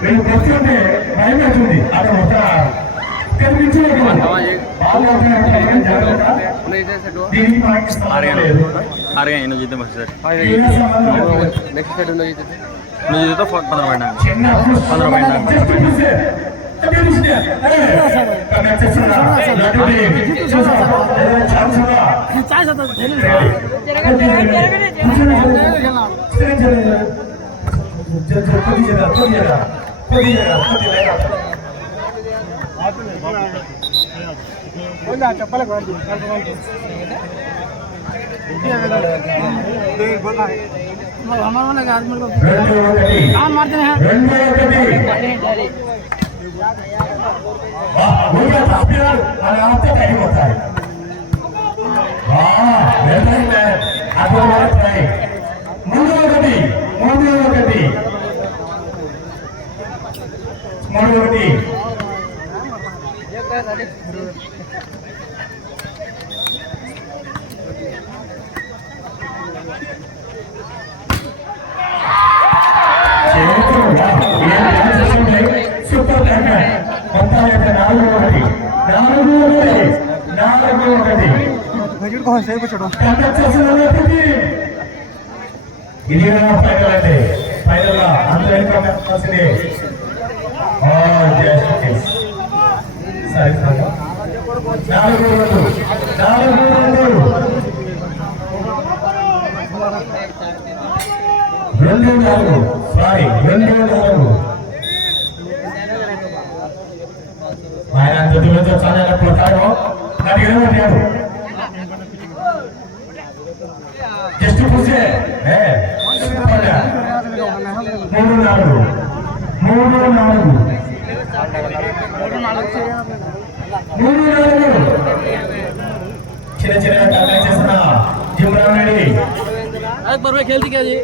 వీళ్ళు కూర్చుంటే భయం అవుతుంది అక్కడ ఒక కనిపించే चप्पल हमारे आदमी को काम मारते हैं ఇది ఫైనల్ అంటే ఫైనల్ గా అందరూ ఆయన జట్టులతో చాలా కొట్టాడు కొట్టాడు జస్ట్ పూసే మూడు నాలుగు చిన్న చిన్న కామెంట్ చేసిన జిమ్రాన్ రెడ్డి खेलती क्या जी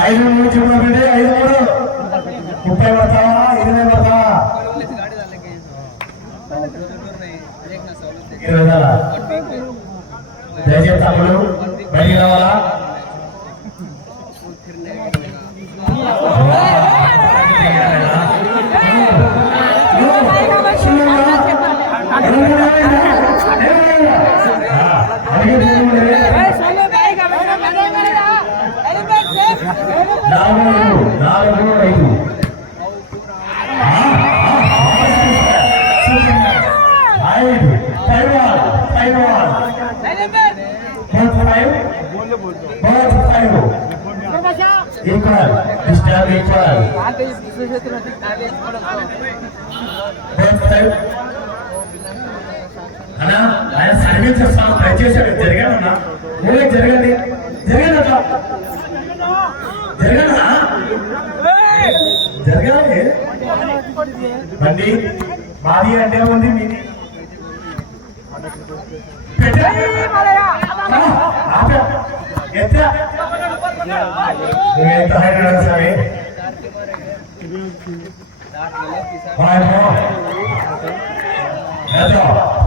ఐదు మూడు జిమ్రాన్ రెడ్డి 5-3 30 పడతావా 20 పడతావా 20 దయచేసి తమ్ముడు బయటికి రావాలా అన్నా ఆయన సర్వీస్ చేస్తాను దయచేసి జరిగానన్నా ఊళ్ళకి జరగండి జరగదన్నా జరగనా జరగాలి బండి మాది అంటే ఉంది మీది సరే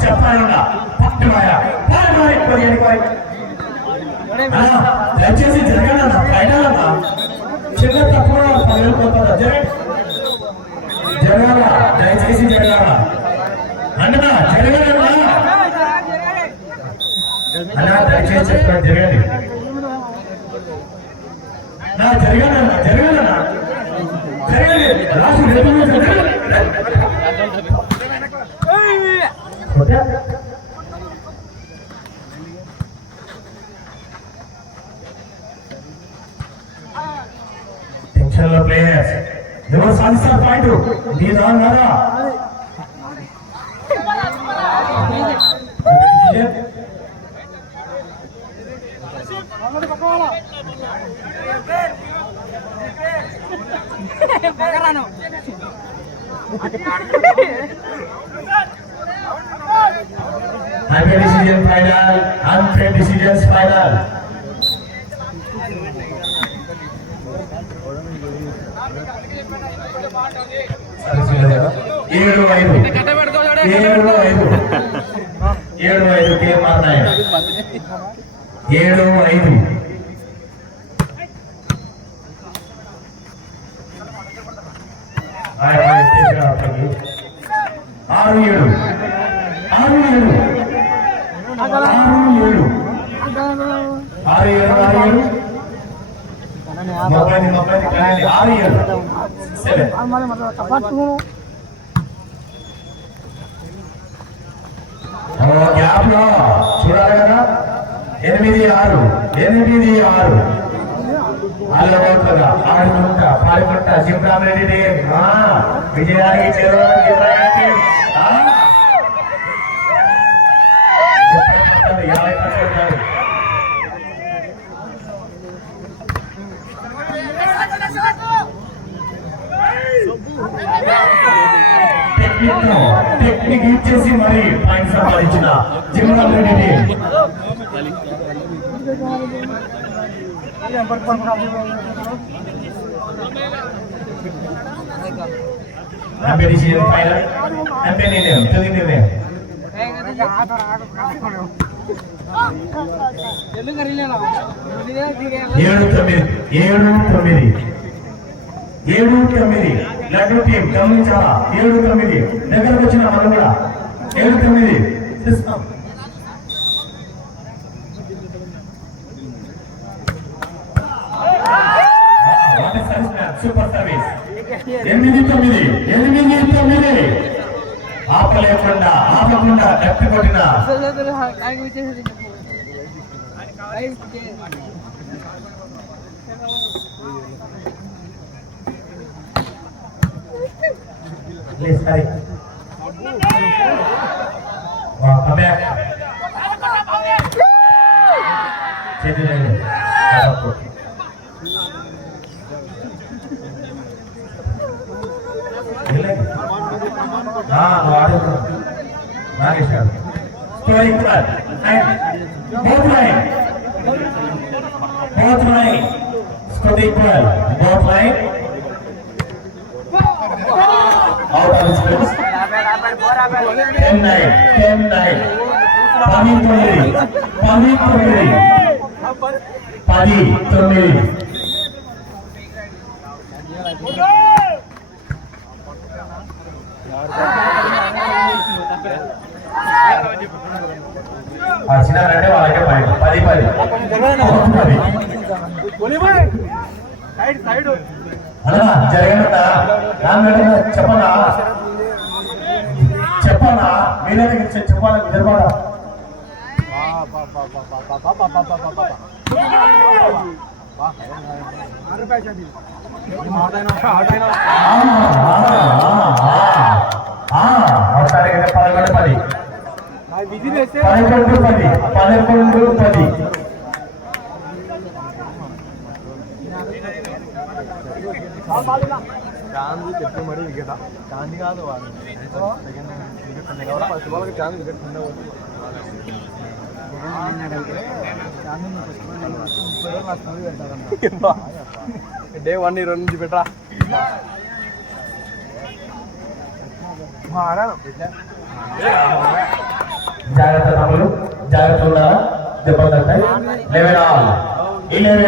చెప్పాలన్నా దయచేసి జరగనన్నా ఫైనల్ అన్నా చిన్న తక్కువ పగిలిపోతుందా జరగాల దయచేసి జరగాల అన్నా జరగనన్నా అన్నా దయచేసి చెప్తాను జరగండి నా జరగనన్నా జరగనన్నా జరగండి టెన్షన్ లో ప్లేయర్స్ ఎవరు సాధిస్తారు పాయింట్ నీ దాన్నారా Unfair decision final. Unfair decisions final. ఏడు ఐదు గేమ్ ఆడినాయి 7-5 గ్యాప్ లో చూడాలి కదా 8-6 అల్లబోతుగా ఆడుకుంటా పాడుకుంటా శివరామరెడ్డి విజయానికి చేరడానికి టెక్నిక్ ఇచ్చేసి మరి పాయింట్ సంపాదించిన జిమ్రామరెడ్డి decision final. ఏడు తొమ్మిది లడ్డు టీం గమనించాలా 7-9 దగ్గరకు వచ్చిన మనం కూడా 7-9 సిస్టమ్ సూపర్ సర్వీస్ 8-9 ఆపకుండా డెప్త్ కొట్టిన Please, sorry. Wow, come back. Change it again. Scoring club. Both line. Scoring club. Both line. Out of space. 10-9. 10-9. వచ్చినారంటే వాళ్ళకే 10 అలా జరిగినట్ట చెప్పనా మీరే చెప్పాలి నిలబడా ఒకసారి 11-10 చాందీ చెప్పి మరి వికెట్ చాందీ కాదు వాళ్ళు ఫస్ట్ బాల్కి చాందీ వికెట్ డే 1 2 నుంచి పెట్టరా జాగ్రత్త తమ్ముడు జాగ్రత్త ఉండాలా దెబ్బలు తగ్గుతాయి 11 ఆల్ 11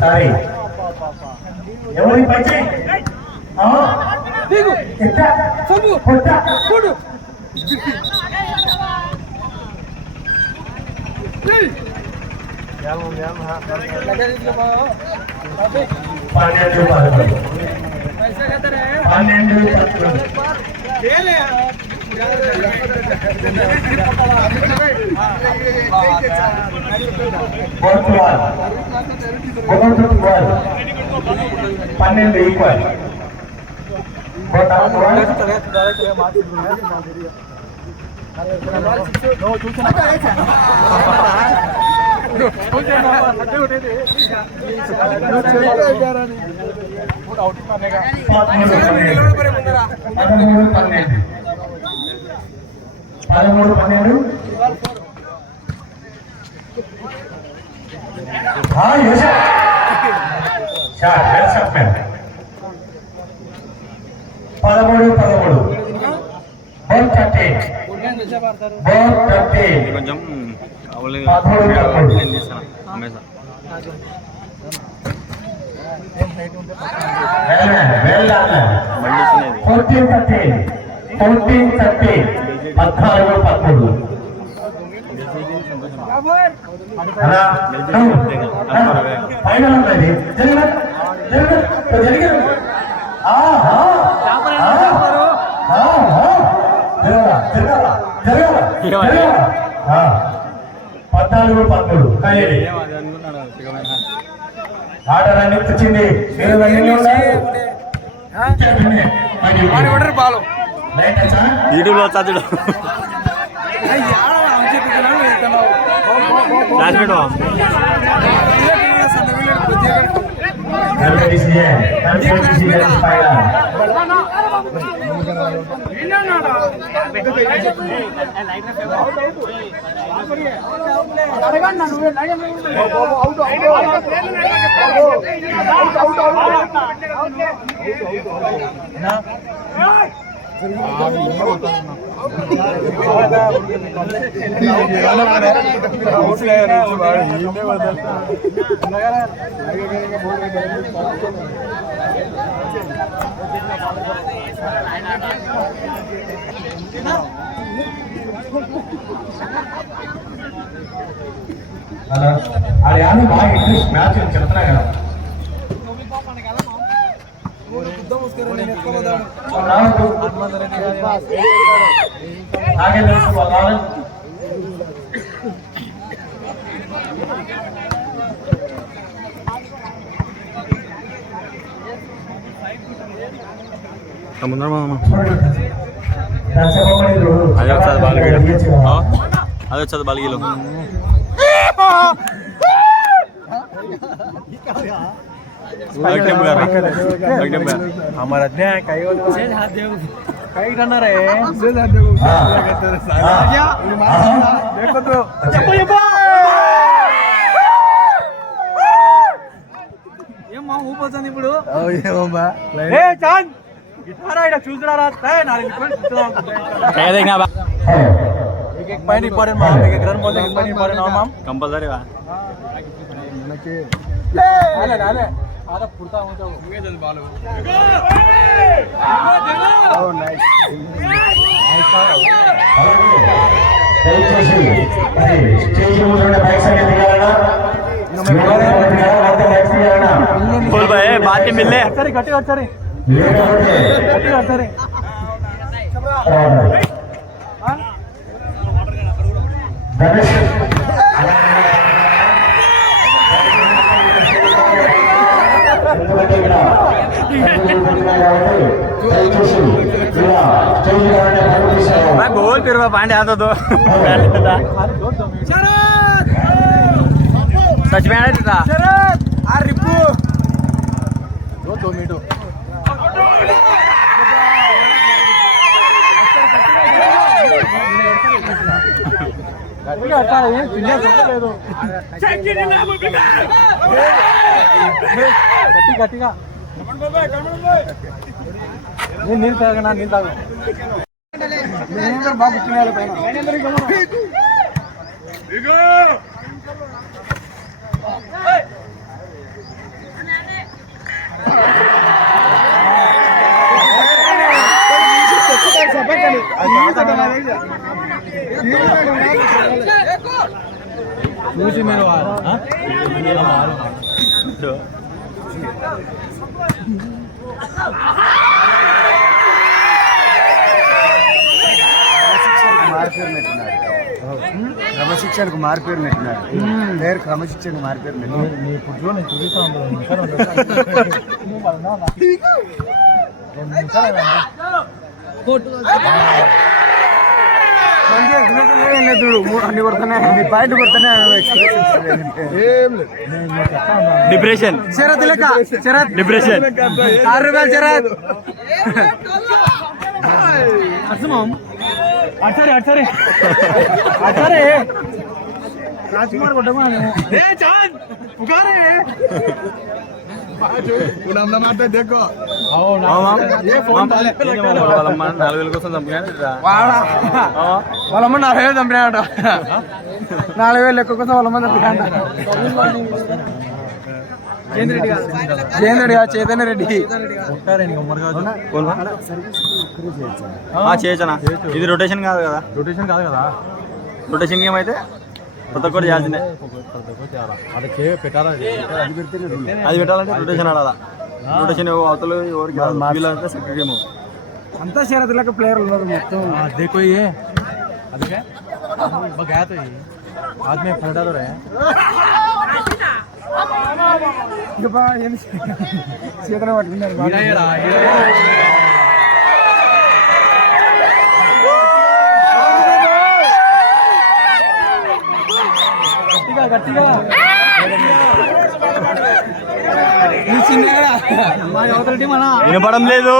సారీ ఎవరి పైచి కొంచెం ఆటలన్నీ వచ్చింది యూట్యూబ్ లో వచ్చాడు అది యారు బాగా ఇంగ్లీష్ మ్యాచ్ చెప్తున్నా కదా ముందర అదే వచ్చేది బాలిగీలో हमारा कई रनर है देखो तो ఏమా ఊపొచ్చింది ఇప్పుడు చాంద్ గిటార్ అయినా చూస్తున్నారా एक पॉइंट इंपॉर्टेंट माम एक रन बोलते एक पॉइंट इंपॉर्टेंट ना माम कंपलसरी बा आले आले आधा पुरता हो जाओ मुझे जल्दी बॉल ओह नाइस దయచేసి స్టేజ్ ముందు బైక్ సైడ్ దిగాలన్నా बोल भाई बात ही मिलने सरी गट्टी सरी गट्टी सरी గణేష్ भाई बोल फिर पांडे आता तो सच में आया था रिपू 2 मिनट గట్టిగా నేను నీళ్ళు తాగనా నీళ్ళు తాగు బాగా కూర్చునే పైన చూసి మీరు క్రమశిక్షణకు మార్పేరు పెట్టినారు పేరు క్రమశిక్షణకు మార్పేరు అన్ని కొడుతున్నాయి పాయింట్ కొడుతున్నాయి డిప్రెషన్ శరత్ లెక్క శరత్ డిప్రెషన్ 6 రూపాయలు శరత్ అసమం అచ్చరే అచ్చరే అచ్చరే రాజ్కుమార్ కొట్టమా ఏ చాన్ ఉగారే उड़ामना मारते देखो ये फोन डाले వాళ్ళమ్మ 4000 కోసం చంపాడు వాళ్ళమ్మ 4000 చంపాడు 4000 లెక్క కోసం వాళ్ళమ్మ చంపాడు చైతన్య రెడ్డి చేయొచ్చనా ఇది రొటేషన్ కాదు కదా రొటేషన్ గేమ్ అయితే కొత్త కూడా చేయాల్సిందే అది పెట్టాలంటే రొటేషన్ ఆడాలా రొటేషన్ అవతలు ఎవరికి వీళ్ళంటే సెకండ్ గేమ్ అంతా శరత్ లెక్క ప్లేయర్ ఉన్నారు మొత్తం देखो ये अभी गया तो ये आज में फलडा तो रहे ఇంకా ఏం చేతన పట్టుకున్నారు గట్టిగా వినపడం లేదు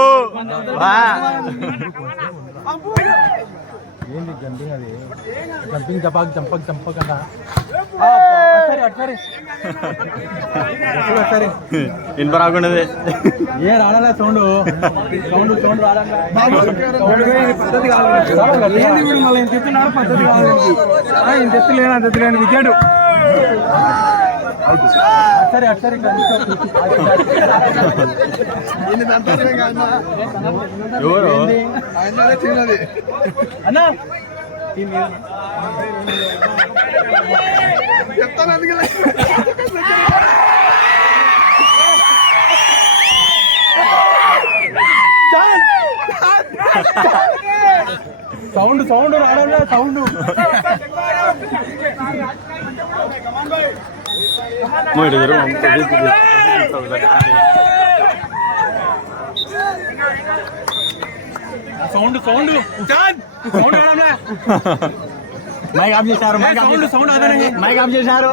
ఏంది జంపింగ్ అది జంపింగ్ చంపక్ అన్నా వినపరాకుండాదే ఏ రాడా సౌండ్ పద్ధతి మళ్ళీ ఇంత ఎత్తున్నారు పద్ధతి కావాలి ఇంత ఎత్తులేని వికెట్ సరే ఎవరు అన్నా సౌండ్ రావడం సౌండ్ సౌండ్ మైక్ ఆఫ్ చేశారు మైక్ ఆఫ్ చేశారు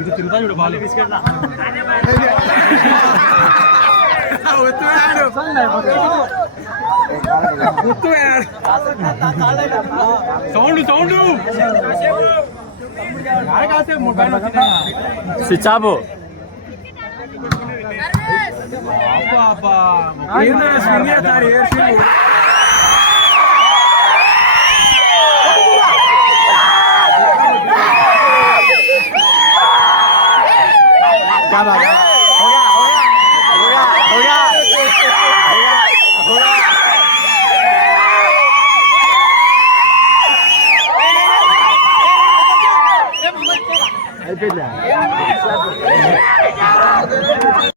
ఇది తిరుగుతా చూడు ball biscuit sound switch off అయిపోయిందా